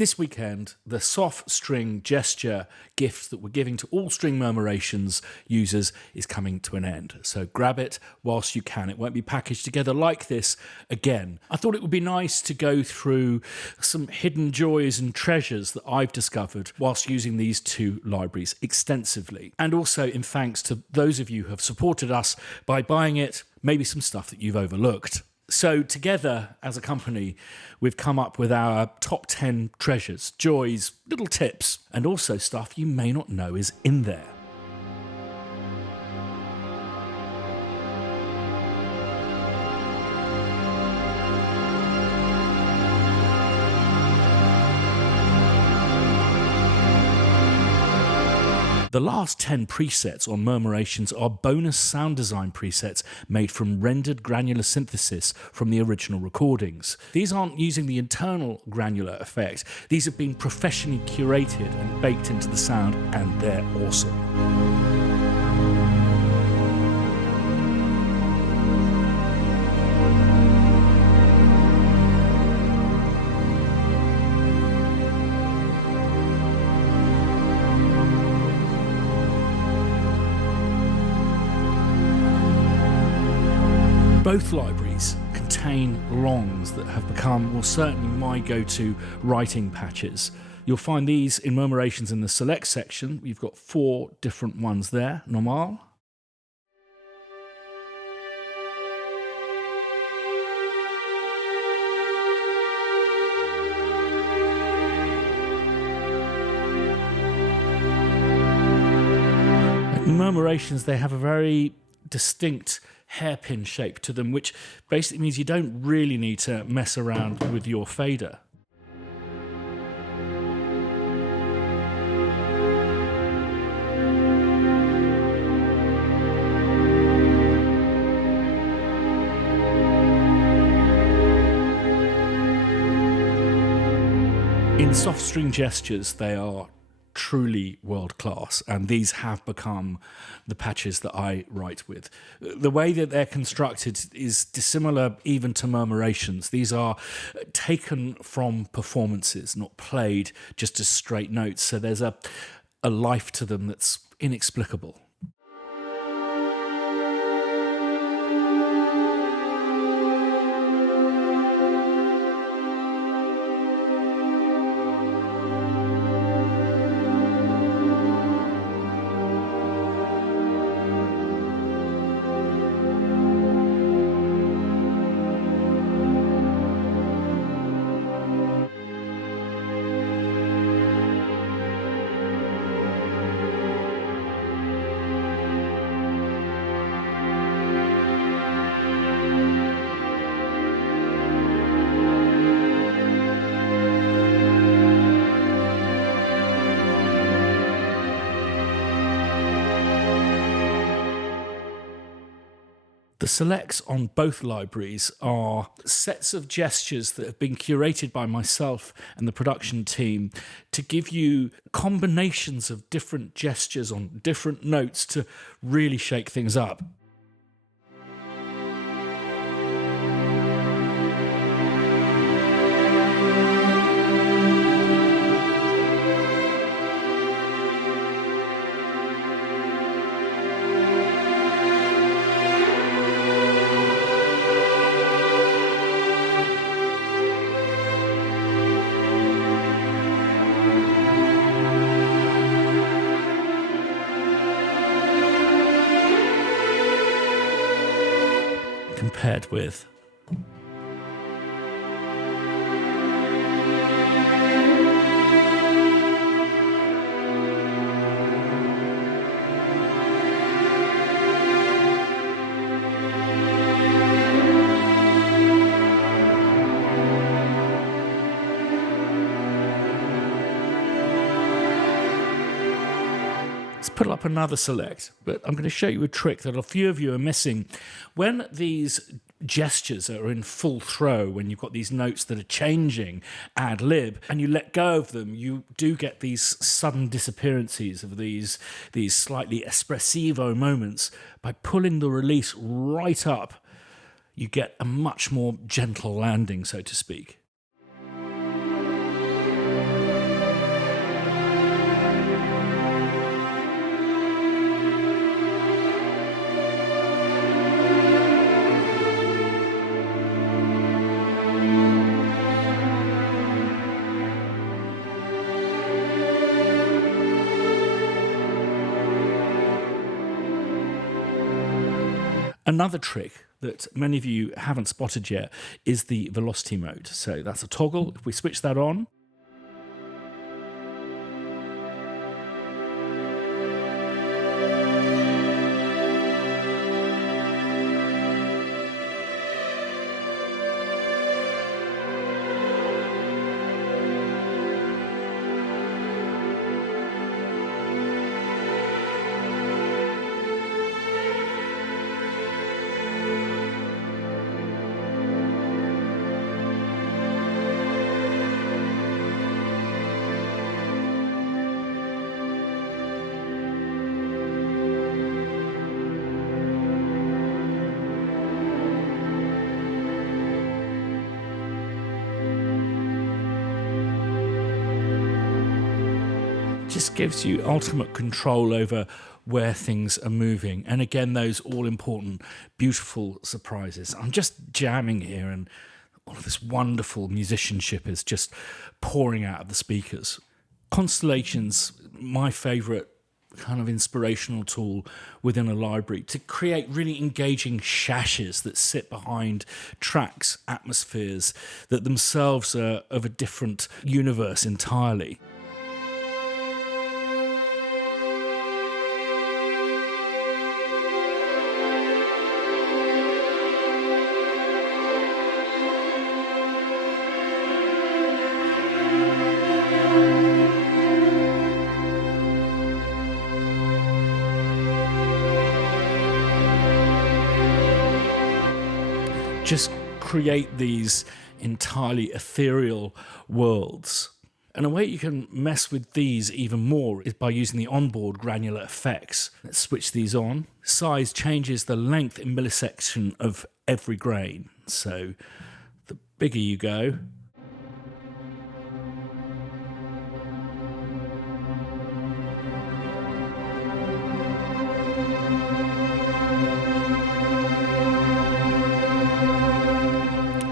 This weekend, the soft string gesture gift that we're giving to all String Murmurations users is coming to an end. So grab it whilst you can. It won't be packaged together like this again. I thought it would be nice to go through some hidden joys and treasures that I've discovered whilst using these two libraries extensively. And also in thanks to those of you who have supported us by buying it, maybe some stuff that you've overlooked. So together as a company, we've come up with our top 10 treasures, joys, little tips, and also stuff you may not know is in there. The last 10 presets on Murmurations are bonus sound design presets made from rendered granular synthesis from the original recordings. These aren't using the internal granular effect. These have been professionally curated and baked into the sound, and they're awesome. Both libraries contain longs that have become, well, certainly my go-to writing patches. You'll find these in Murmurations in the Select section. We've got 4 different ones there. Normal. In Murmurations, they have a very distinct hairpin shape to them, which basically means you don't really need to mess around with your fader. In soft string gestures, they are truly world-class, and these have become the patches that I write with. The way that they're constructed is dissimilar even to Murmurations. These are taken from performances, not played just as straight notes, so there's a life to them that's inexplicable. The selects on both libraries are sets of gestures that have been curated by myself and the production team to give you combinations of different gestures on different notes to really shake things up. Compared with put up another select, but I'm going to show you a trick that a few of you are missing. When these gestures are in full throw, when you've got these notes that are changing ad lib, and you let go of them, you do get these sudden disappearances of these slightly espressivo moments. By pulling the release right up, you get a much more gentle landing, so to speak. Another trick that many of you haven't spotted yet is the velocity mode. So that's a toggle. If we switch that on, just gives you ultimate control over where things are moving. And again, those all important, beautiful surprises. I'm just jamming here, and all of this wonderful musicianship is just pouring out of the speakers. Constellation's my favorite kind of inspirational tool within a library to create really engaging shashes that sit behind tracks, atmospheres that themselves are of a different universe entirely. Just create these entirely ethereal worlds. And a way you can mess with these even more is by using the onboard granular effects. Let's switch these on. Size changes the length in millisection of every grain. So the bigger you go,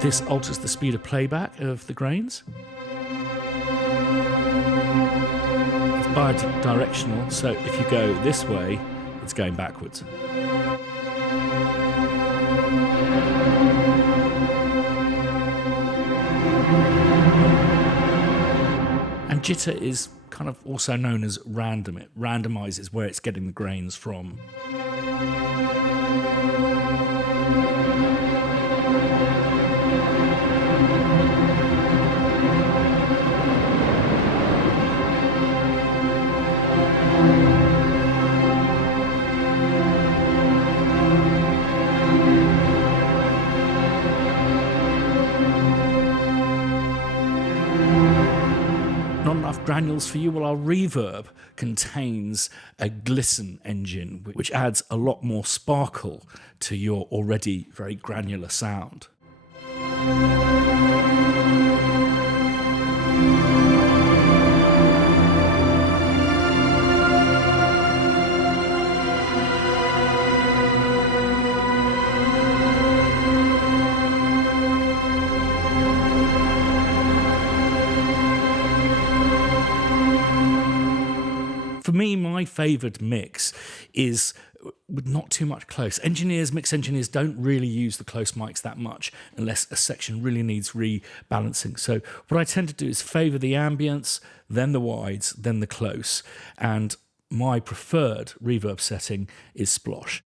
this alters the speed of playback of the grains. It's bidirectional, so if you go this way, it's going backwards. And jitter is kind of also known as random. It randomizes where it's getting the grains from. Not enough granules for you? Well, our Reverb contains a glisten engine, which adds a lot more sparkle to your already very granular sound. For me, my favoured mix is with not too much close. Mix engineers don't really use the close mics that much unless a section really needs rebalancing. So what I tend to do is favour the ambience, then the wides, then the close. And my preferred reverb setting is Splosh.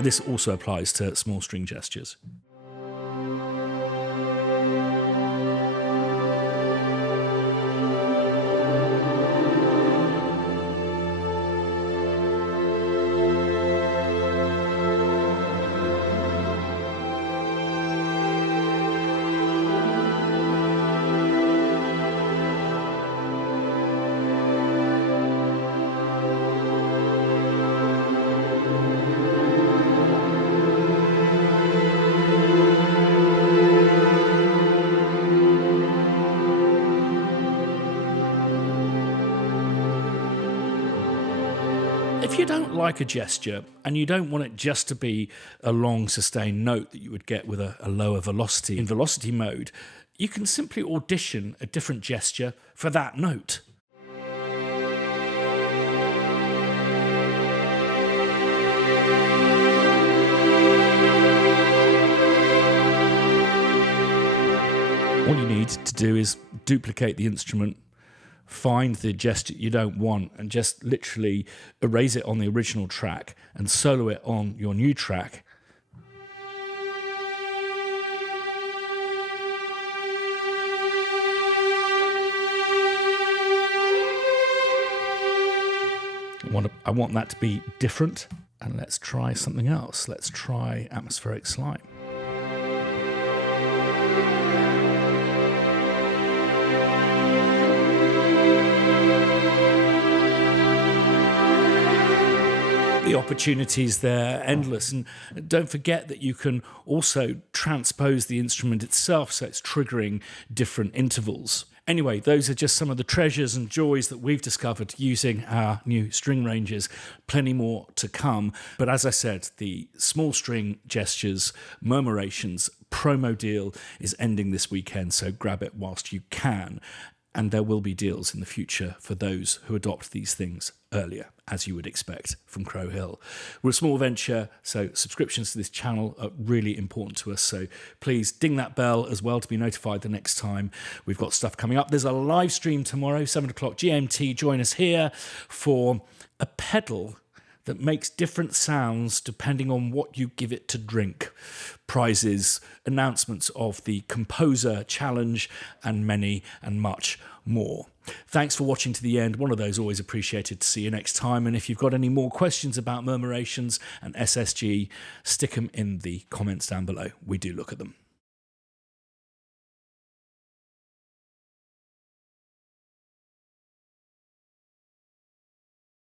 This also applies to small string gestures. If you don't like a gesture and you don't want it just to be a long sustained note that you would get with a lower velocity in velocity mode, you can simply audition a different gesture for that note. All you need to do is duplicate the instrument, find the gesture you don't want, and just literally erase it on the original track and solo it on your new track. I want that to be different, and let's try something else. Let's try Atmospheric Slime. The opportunities there are endless, and don't forget that you can also transpose the instrument itself, so it's triggering different intervals. Anyway, those are just some of the treasures and joys that we've discovered using our new string ranges. Plenty more to come, but as I said, the small string gestures, murmurations promo deal is ending this weekend, so grab it whilst you can. And there will be deals in the future for those who adopt these things earlier, as you would expect from Crow Hill. We're a small venture, so subscriptions to this channel are really important to us. So please ding that bell as well to be notified the next time we've got stuff coming up. There's a live stream tomorrow, 7 o'clock GMT. Join us here for a pedal that makes different sounds depending on what you give it to drink. Prizes, announcements of the Composer Challenge, and many and much more. Thanks for watching to the end. One of those always appreciated. To see you next time. And if you've got any more questions about murmurations and SSG, stick them in the comments down below. We do look at them.